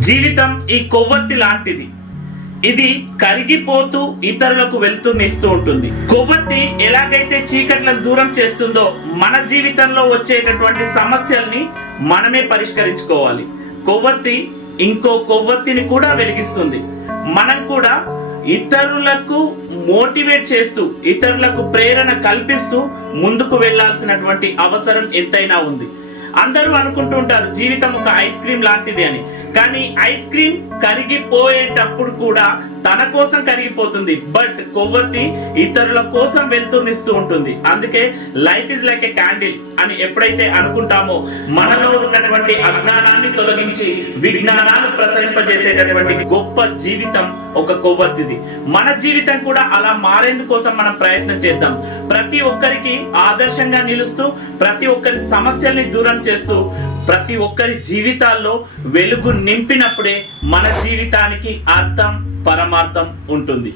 జీవితం ఈ కొవ్వొత్తి లాంటిది. ఇది కరిగిపోతూ ఇతరులకు వెళ్తున్నిస్తూ ఉంటుంది. కొవ్వొత్తి ఎలాగైతే చీకట్లను దూరం చేస్తుందో మన జీవితంలో వచ్చేటటువంటి సమస్యల్ని మనమే పరిష్కరించుకోవాలి. కొవ్వొత్తి ఇంకో కొవ్వొత్తిని కూడా వెలిగిస్తుంది. మనం కూడా ఇతరులకు మోటివేట్ చేస్తూ ఇతరులకు ప్రేరణ కల్పిస్తూ ముందుకు వెళ్ళాల్సినటువంటి అవసరం ఎంతైనా ఉంది. అందరూ అనుకుంటూ ఉంటారు జీవితం ఒక ఐస్ క్రీమ్ లాంటిది అని. కానీ ఐస్ క్రీమ్ కరిగిపోయేటప్పుడు కూడా తన కోసం కరిగిపోతుంది. బట్ కొవ్వొత్తి ఇతరుల కోసం వెళ్తునిస్తూ ఉంటుంది. అందుకే life is like a candle అని ఎప్పుడైతే అనుకుంటామో మనలో ఉన్నటువంటి అజ్ఞానాన్ని తొలగించి విజ్ఞానాన్ని ప్రసరింపజేసేటటువంటి గొప్ప జీవితం ఒక కొవ్వొత్తిది. మన జీవితం కూడా అలా మారేందుకోసం మనం ప్రయత్నం చేద్దాం. ప్రతి ఒక్కరికి ఆదర్శంగా నిలుస్తూ ప్రతి ఒక్కరి సమస్యల్ని దూరం చేస్తూ ప్రతి ఒక్కరి జీవితాల్లో వెలుగు నింపినప్పుడే మన జీవితానికి అర్థం పరమార్థం ఉంటుంది.